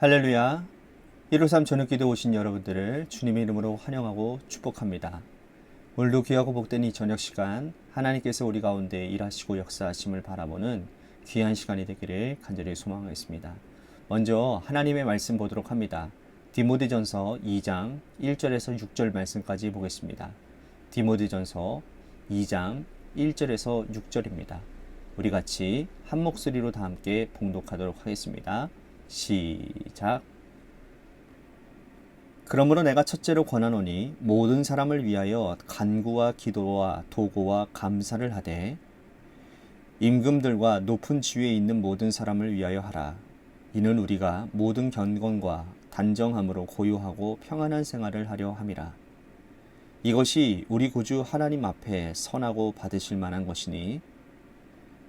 할렐루야. 153 저녁기도 오신 여러분들을 주님의 이름으로 환영하고 축복합니다. 오늘도 귀하고 복된 이 저녁 시간 하나님께서 우리 가운데 일하시고 역사하심을 바라보는 귀한 시간이 되기를 간절히 소망하겠습니다. 먼저 하나님의 말씀 보도록 합니다. 디모데전서 2장 1절에서 6절 말씀까지 보겠습니다. 디모데전서 2장 1절에서 6절입니다. 우리 같이 한 목소리로 다 함께 봉독하도록 하겠습니다. 시작. 그러므로 내가 첫째로 권하노니 모든 사람을 위하여 간구와 기도와 도고와 감사를 하되 임금들과 높은 지위에 있는 모든 사람을 위하여 하라. 이는 우리가 모든 경건과 단정함으로 고요하고 평안한 생활을 하려 함이라. 이것이 우리 구주 하나님 앞에 선하고 받으실 만한 것이니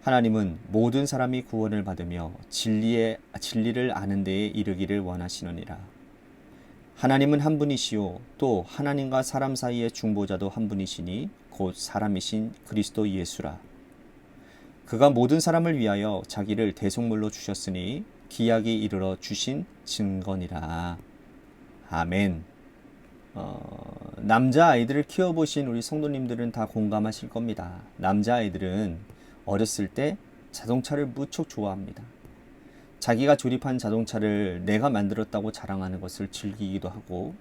하나님은 모든 사람이 구원을 받으며 진리를 아는 데에 이르기를 원하시느니라. 하나님은 한 분이시요 또 하나님과 사람 사이의 중보자도 한 분이시니 곧 사람이신 그리스도 예수라. 그가 모든 사람을 위하여 자기를 대속물로 주셨으니 기약이 이르러 주신 증거니라. 아멘. 남자아이들을 키워보신 우리 성도님들은 다 공감하실 겁니다. 남자아이들은 어렸을 때 자동차를 무척 좋아합니다. 자기가 조립한 자동차를 내가 만들었다고 자랑하는 것을 즐기기도 하고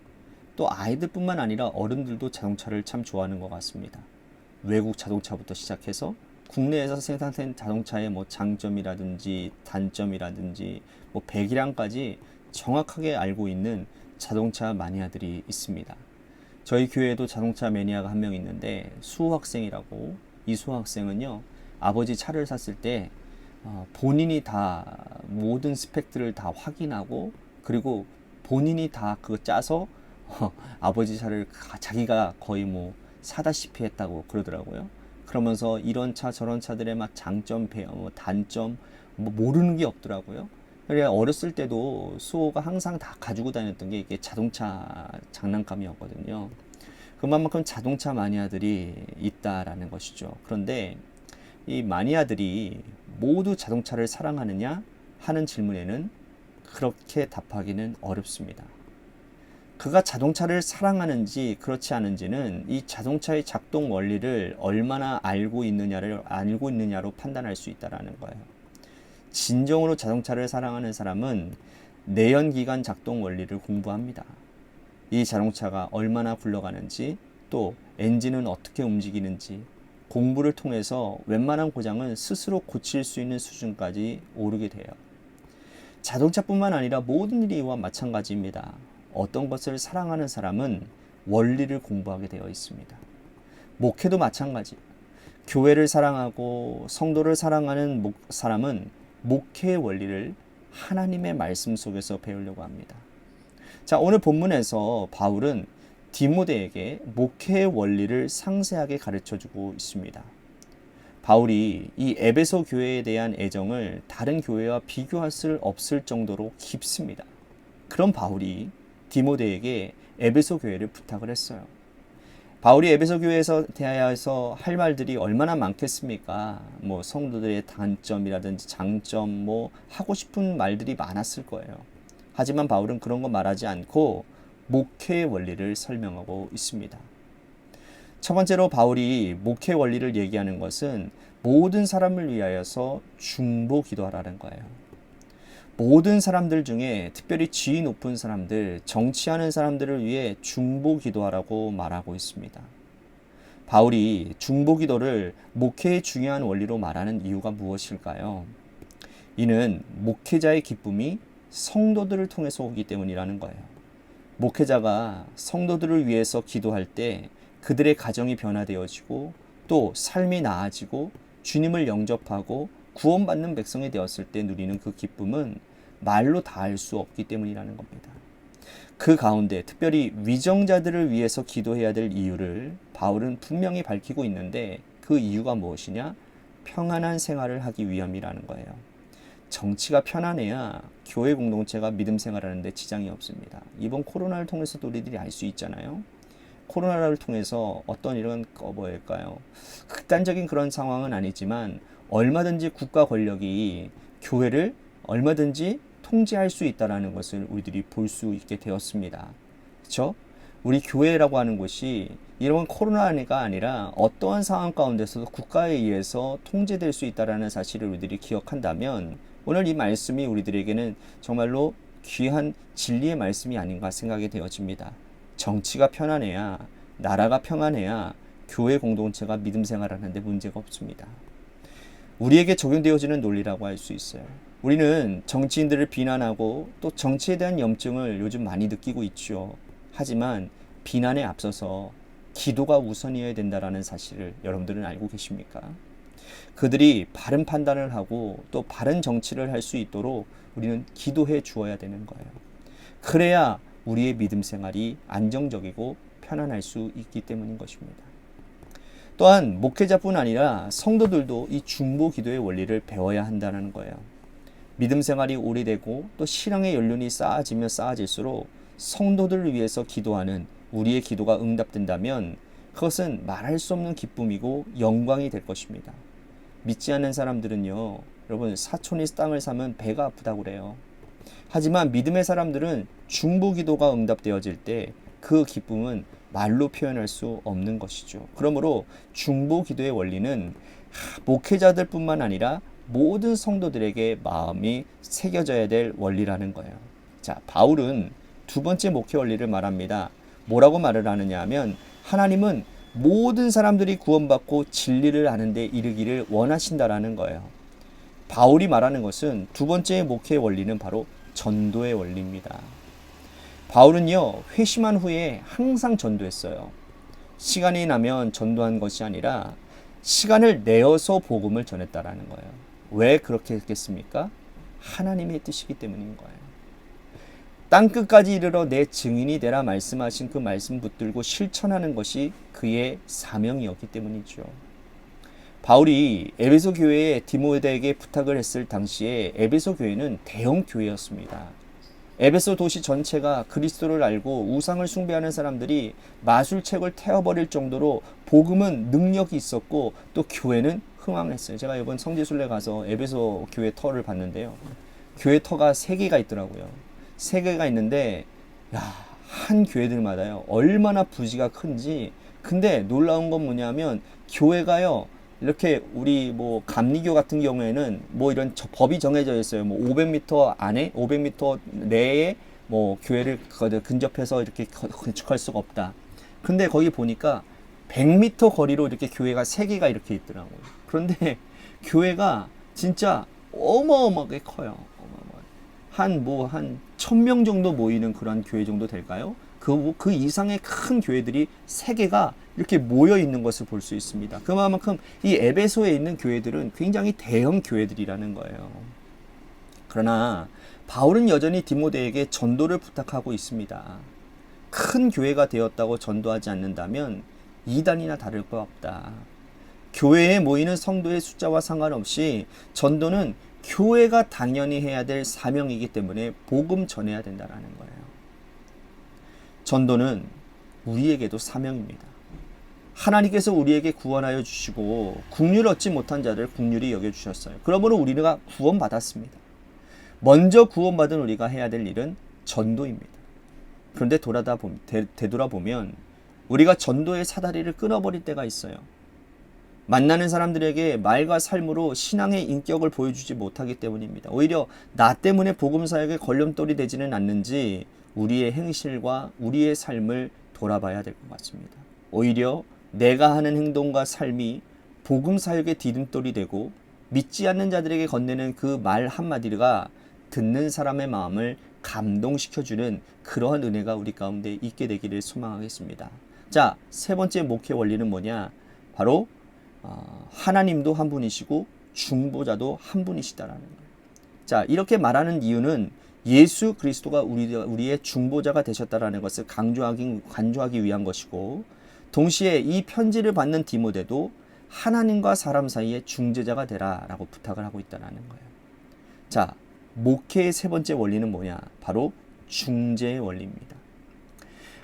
또 아이들뿐만 아니라 어른들도 자동차를 참 좋아하는 것 같습니다. 외국 자동차부터 시작해서 국내에서 생산된 자동차의 장점이라든지 단점이라든지 배기량까지 정확하게 알고 있는 자동차 마니아들이 있습니다. 저희 교회에도 자동차 매니아가 한 명 있는데 수호학생이라고, 이 수호학생은요 아버지 차를 샀을 때 본인이 다 모든 스펙들을 다 확인하고 그리고 본인이 다 그거 짜서 아버지 차를 자기가 거의 사다시피 했다고 그러더라고요. 그러면서 이런 차 저런 차들의 막 장점, 단점 모르는 게 없더라고요. 그래 어렸을 때도 수호가 항상 다 가지고 다녔던 게 이게 자동차 장난감이었거든요. 그만큼 자동차 마니아들이 있다라는 것이죠. 그런데 이 마니아들이 모두 자동차를 사랑하느냐 하는 질문에는 그렇게 답하기는 어렵습니다. 그가 자동차를 사랑하는지 그렇지 않은지는 이 자동차의 작동 원리를 얼마나 알고 있느냐로 판단할 수 있다는 거예요. 진정으로 자동차를 사랑하는 사람은 내연기관 작동 원리를 공부합니다. 이 자동차가 얼마나 굴러가는지 또 엔진은 어떻게 움직이는지 공부를 통해서 웬만한 고장은 스스로 고칠 수 있는 수준까지 오르게 돼요. 자동차뿐만 아니라 모든 일이 이와 마찬가지입니다. 어떤 것을 사랑하는 사람은 원리를 공부하게 되어 있습니다. 목회도 마찬가지. 교회를 사랑하고 성도를 사랑하는 사람은 목회의 원리를 하나님의 말씀 속에서 배우려고 합니다. 자, 오늘 본문에서 바울은 디모데에게 목회의 원리를 상세하게 가르쳐주고 있습니다. 바울이 이 에베소 교회에 대한 애정을 다른 교회와 비교할 수 없을 정도로 깊습니다. 그런 바울이 디모데에게 에베소 교회를 부탁을 했어요. 바울이 에베소 교회에서 대하여서 할 말들이 얼마나 많겠습니까? 성도들의 단점이라든지 장점, 하고 싶은 말들이 많았을 거예요. 하지만 바울은 그런 거 말하지 않고 목회의 원리를 설명하고 있습니다. 첫 번째로 바울이 목회 원리를 얘기하는 것은 모든 사람을 위하여서 중보 기도하라는 거예요. 모든 사람들 중에 특별히 지위 높은 사람들, 정치하는 사람들을 위해 중보 기도하라고 말하고 있습니다. 바울이 중보 기도를 목회의 중요한 원리로 말하는 이유가 무엇일까요? 이는 목회자의 기쁨이 성도들을 통해서 오기 때문이라는 거예요. 목회자가 성도들을 위해서 기도할 때 그들의 가정이 변화되어지고 또 삶이 나아지고 주님을 영접하고 구원받는 백성이 되었을 때 누리는 그 기쁨은 말로 다 알 수 없기 때문이라는 겁니다. 그 가운데 특별히 위정자들을 위해서 기도해야 될 이유를 바울은 분명히 밝히고 있는데 그 이유가 무엇이냐? 평안한 생활을 하기 위함이라는 거예요. 정치가 편안해야 교회 공동체가 믿음 생활하는데 지장이 없습니다. 이번 코로나를 통해서도 우리들이 알 수 있잖아요. 코로나를 통해서 어떤 이런 극단적인 그런 상황은 아니지만 얼마든지 국가 권력이 교회를 얼마든지 통제할 수 있다는 것을 우리들이 볼 수 있게 되었습니다. 그렇죠? 우리 교회라고 하는 곳이 이런 코로나가 아니라 어떠한 상황 가운데서도 국가에 의해서 통제될 수 있다는 사실을 우리들이 기억한다면 오늘 이 말씀이 우리들에게는 정말로 귀한 진리의 말씀이 아닌가 생각이 되어집니다. 정치가 편안해야, 나라가 평안해야 교회 공동체가 믿음 생활하는데 문제가 없습니다. 우리에게 적용되어지는 논리라고 할 수 있어요. 우리는 정치인들을 비난하고 또 정치에 대한 염증을 요즘 많이 느끼고 있죠. 하지만 비난에 앞서서 기도가 우선이어야 된다는 사실을 여러분들은 알고 계십니까? 그들이 바른 판단을 하고 또 바른 정치를 할 수 있도록 우리는 기도해 주어야 되는 거예요. 그래야 우리의 믿음 생활이 안정적이고 편안할 수 있기 때문인 것입니다. 또한 목회자뿐 아니라 성도들도 이 중보 기도의 원리를 배워야 한다는 거예요. 믿음 생활이 오래되고 또 신앙의 연륜이 쌓아지면 쌓아질수록 성도들을 위해서 기도하는 우리의 기도가 응답된다면 그것은 말할 수 없는 기쁨이고 영광이 될 것입니다. 믿지 않는 사람들은요, 여러분 사촌이 땅을 사면 배가 아프다고 그래요. 하지만 믿음의 사람들은 중보 기도가 응답되어질 때 그 기쁨은 말로 표현할 수 없는 것이죠. 그러므로 중보 기도의 원리는 목회자들 뿐만 아니라 모든 성도들에게 마음이 새겨져야 될 원리라는 거예요. 자, 바울은 두 번째 목회 원리를 말합니다. 뭐라고 말을 하느냐 하면 하나님은 모든 사람들이 구원받고 진리를 아는 데 이르기를 원하신다라는 거예요. 바울이 말하는 것은 두 번째 목회의 원리는 바로 전도의 원리입니다. 바울은요, 회심한 후에 항상 전도했어요. 시간이 나면 전도한 것이 아니라 시간을 내어서 복음을 전했다라는 거예요. 왜 그렇게 했겠습니까? 하나님의 뜻이기 때문인 거예요. 땅끝까지 이르러 내 증인이 되라 말씀하신 그 말씀 붙들고 실천하는 것이 그의 사명이었기 때문이죠. 바울이 에베소 교회에 디모데에게 부탁을 했을 당시에 에베소 교회는 대형 교회였습니다. 에베소 도시 전체가 그리스도를 알고 우상을 숭배하는 사람들이 마술책을 태워버릴 정도로 복음은 능력이 있었고 또 교회는 흥황했어요. 제가 이번 성지순례 가서 에베소 교회 터를 봤는데요. 교회 터가 3개가 있더라고요. 3개가 있는데 한 교회들마다요 얼마나 부지가 큰지. 근데 놀라운 건 뭐냐면 교회가요 이렇게 우리 뭐 감리교 같은 경우에는 뭐 이런 법이 정해져 있어요. 뭐 500m 안에 500m 내에 뭐 교회를 근접해서 이렇게 건축할 수가 없다. 근데 거기 보니까 100m 거리로 이렇게 교회가 3개가 이렇게 있더라고요. 그런데 교회가 진짜 어마어마하게 커요. 한 1000명 정도 모이는 그런 교회 정도 될까요? 그 이상의 큰 교회들이 3개가 이렇게 모여 있는 것을 볼 수 있습니다. 그만큼 이 에베소에 있는 교회들은 굉장히 대형 교회들이라는 거예요. 그러나 바울은 여전히 디모데에게 전도를 부탁하고 있습니다. 큰 교회가 되었다고 전도하지 않는다면 이단이나 다를 바 없다. 교회에 모이는 성도의 숫자와 상관없이 전도는 교회가 당연히 해야 될 사명이기 때문에 복음 전해야 된다는 거예요. 전도는 우리에게도 사명입니다. 하나님께서 우리에게 구원하여 주시고 국률 얻지 못한 자를 국률이 여겨주셨어요. 그러므로 우리가 구원받았습니다. 먼저 구원받은 우리가 해야 될 일은 전도입니다. 그런데 되돌아보면 우리가 전도의 사다리를 끊어버릴 때가 있어요. 만나는 사람들에게 말과 삶으로 신앙의 인격을 보여주지 못하기 때문입니다. 오히려 나 때문에 복음사역에 걸림돌이 되지는 않는지 우리의 행실과 우리의 삶을 돌아봐야 될 것 같습니다. 오히려 내가 하는 행동과 삶이 복음사역의 디딤돌이 되고 믿지 않는 자들에게 건네는 그 말 한마디가 듣는 사람의 마음을 감동시켜주는 그러한 은혜가 우리 가운데 있게 되기를 소망하겠습니다. 자, 세 번째 목회 원리는 뭐냐? 바로 하나님도 한 분이시고 중보자도 한 분이시다라는 거예요. 자, 이렇게 말하는 이유는 예수 그리스도가 우리의 중보자가 되셨다라는 것을 간주하기 위한 것이고, 동시에 이 편지를 받는 디모데도 하나님과 사람 사이의 중재자가 되라라고 부탁을 하고 있다는 거예요. 자, 목회의 세 번째 원리는 뭐냐? 바로 중재의 원리입니다.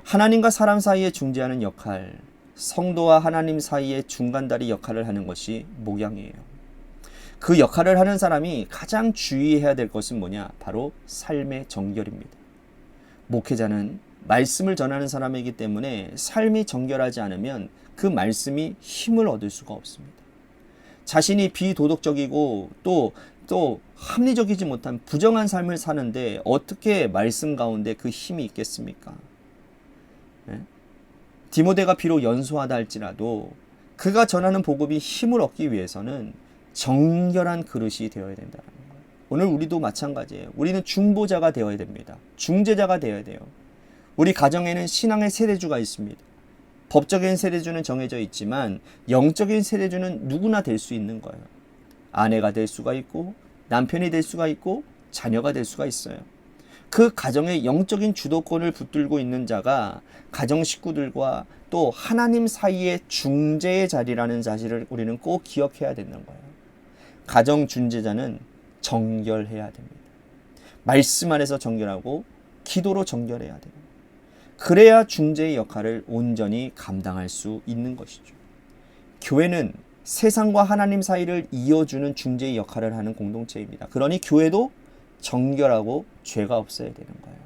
하나님과 사람 사이에 중재하는 역할, 성도와 하나님 사이의 중간다리 역할을 하는 것이 목양이에요. 그 역할을 하는 사람이 가장 주의해야 될 것은 뭐냐? 바로 삶의 정결입니다. 목회자는 말씀을 전하는 사람이기 때문에 삶이 정결하지 않으면 그 말씀이 힘을 얻을 수가 없습니다. 자신이 비도덕적이고 또 합리적이지 못한 부정한 삶을 사는데 어떻게 말씀 가운데 그 힘이 있겠습니까? 네? 디모데가 비록 연소하다 할지라도 그가 전하는 복음이 힘을 얻기 위해서는 정결한 그릇이 되어야 된다는 거예요. 오늘 우리도 마찬가지예요. 우리는 중보자가 되어야 됩니다. 중재자가 되어야 돼요. 우리 가정에는 신앙의 세대주가 있습니다. 법적인 세대주는 정해져 있지만 영적인 세대주는 누구나 될 수 있는 거예요. 아내가 될 수가 있고 남편이 될 수가 있고 자녀가 될 수가 있어요. 그 가정의 영적인 주도권을 붙들고 있는 자가 가정 식구들과 또 하나님 사이의 중재의 자리라는 사실을 우리는 꼭 기억해야 되는 거예요. 가정 중재자는 정결해야 됩니다. 말씀 안에서 정결하고 기도로 정결해야 됩니다. 그래야 중재의 역할을 온전히 감당할 수 있는 것이죠. 교회는 세상과 하나님 사이를 이어주는 중재의 역할을 하는 공동체입니다. 그러니 교회도 정결하고 죄가 없어야 되는 거예요.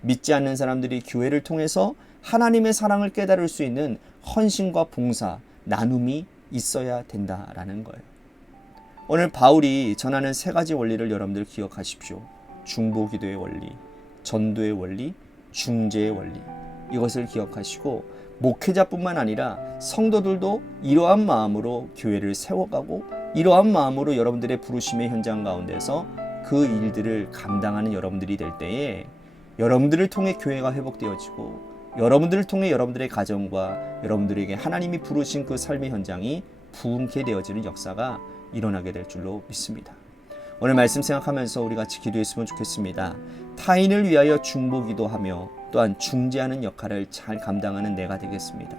믿지 않는 사람들이 교회를 통해서 하나님의 사랑을 깨달을 수 있는 헌신과 봉사, 나눔이 있어야 된다라는 거예요. 오늘 바울이 전하는 세 가지 원리를 여러분들 기억하십시오. 중보기도의 원리, 전도의 원리, 중재의 원리. 이것을 기억하시고 목회자뿐만 아니라 성도들도 이러한 마음으로 교회를 세워가고 이러한 마음으로 여러분들의 부르심의 현장 가운데서 그 일들을 감당하는 여러분들이 될 때에 여러분들을 통해 교회가 회복되어지고 여러분들을 통해 여러분들의 가정과 여러분들에게 하나님이 부르신 그 삶의 현장이 부흥케 되어지는 역사가 일어나게 될 줄로 믿습니다. 오늘 말씀 생각하면서 우리 같이 기도했으면 좋겠습니다. 타인을 위하여 중보기도하며 또한 중재하는 역할을 잘 감당하는 내가 되겠습니다.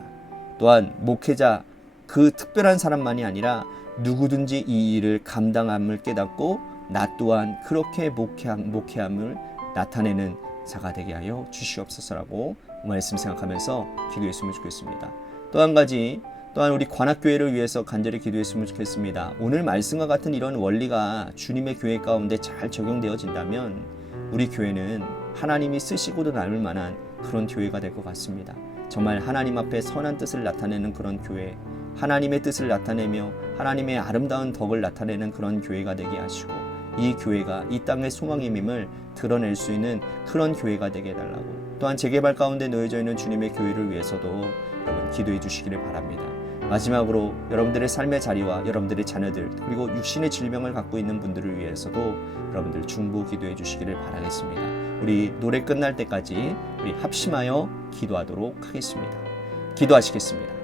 또한 목회자 그 특별한 사람만이 아니라 누구든지 이 일을 감당함을 깨닫고 나 또한 그렇게 목회함을 나타내는 자가 되게 하여 주시옵소서라고 말씀 생각하면서 기도했으면 좋겠습니다. 또 한 가지 또한 우리 관악교회를 위해서 간절히 기도했으면 좋겠습니다. 오늘 말씀과 같은 이런 원리가 주님의 교회 가운데 잘 적용되어진다면 우리 교회는 하나님이 쓰시고도 남을 만한 그런 교회가 될 것 같습니다. 정말 하나님 앞에 선한 뜻을 나타내는 그런 교회, 하나님의 뜻을 나타내며 하나님의 아름다운 덕을 나타내는 그런 교회가 되게 하시고 이 교회가 이 땅의 소망임을 드러낼 수 있는 그런 교회가 되게 해달라고 또한 재개발 가운데 놓여져 있는 주님의 교회를 위해서도 여러분 기도해 주시기를 바랍니다. 마지막으로 여러분들의 삶의 자리와 여러분들의 자녀들 그리고 육신의 질병을 갖고 있는 분들을 위해서도 여러분들 중보 기도해 주시기를 바라겠습니다. 우리 노래 끝날 때까지 우리 합심하여 기도하도록 하겠습니다. 기도하시겠습니다.